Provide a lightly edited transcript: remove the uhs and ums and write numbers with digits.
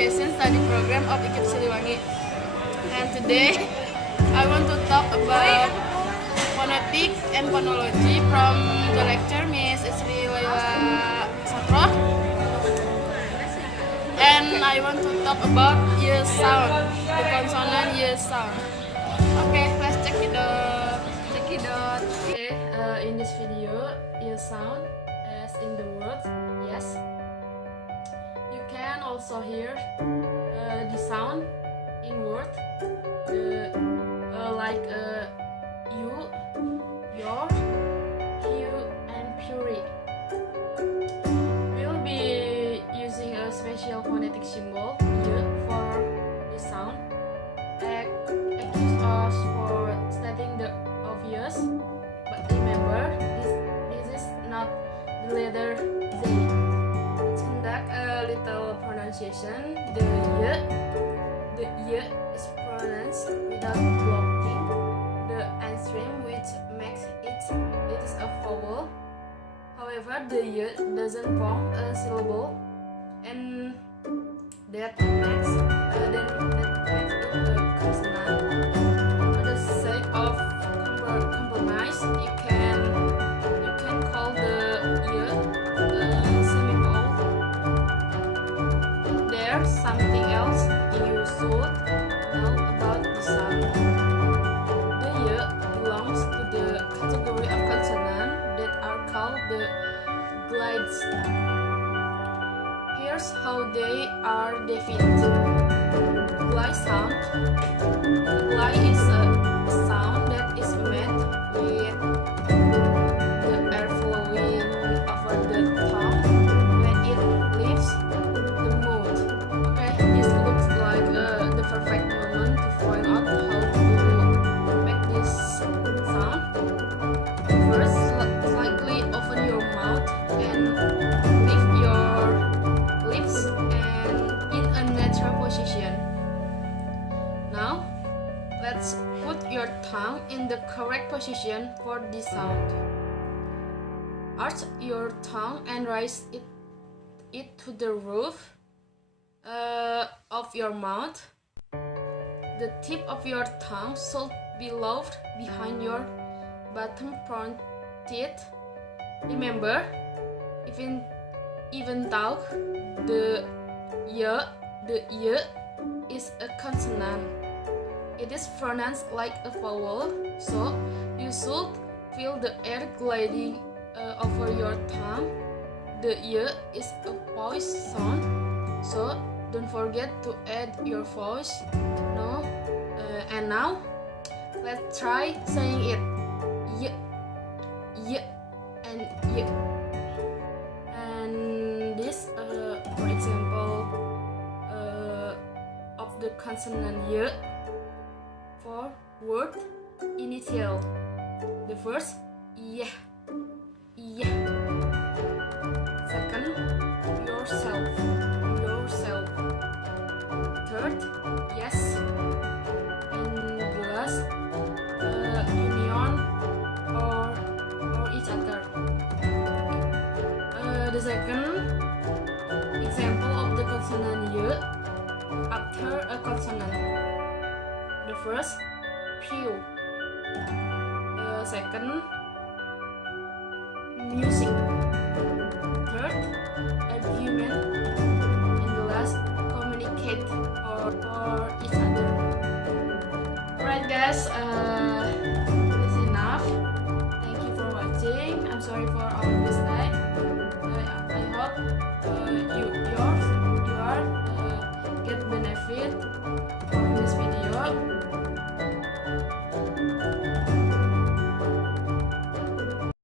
Education Study Program of IKIP Siliwangi. And today I want to talk about phonetic and phonology from the lecture Miss Isri Laila Satro. And I want to talk about y sound, the consonant y sound. Okay, let's check it out. Okay, in this video, y sound as in the words yes. You can also hear the sound in word, like you, your, you, and puri. We'll be using a special phonetic symbol y for the sound. Accuse us for stating the obvious, but remember this is not the letter Z. Let's conduct a little pronunciation. The y is pronounced without blocking the end stream, which makes it is a vowel. However, the y doesn't form a syllable, and that makes it a consonant. For the sake of compromise, you can call the y semivowel. There's something else you should know about the sound. The y belongs to the category of consonants that are called the glides. Here's how they are defined. Glide sound. Glide is a sound that is made with the air flowing over the tongue when it leaves the mouth. Okay, this looks like the perfect moment to find out how to make this sound. First, slightly open your mouth and lift your lips and in a natural position. Now, let's put your tongue in the correct position for this sound. Arch your tongue and raise it to the roof of your mouth. The tip of your tongue should be lowered behind your bottom front teeth. Remember, even though the y is a consonant, it is pronounced like a vowel, so you should feel the air gliding over your tongue. The y is a voice sound, so don't forget to add your voice. And now let's try saying it. Y, and y. And this, for example, of the consonant y for word initial. The first, yeah. Second, yourself. Third, yes. And the last, union or each other. The second example of the consonant y after a consonant. The first, pew. Second, music. Third, argument. And the last, communicate or each other. Alright guys, this is enough. Thank you for watching. I'm sorry for our mistake. I hope you get benefit from this video.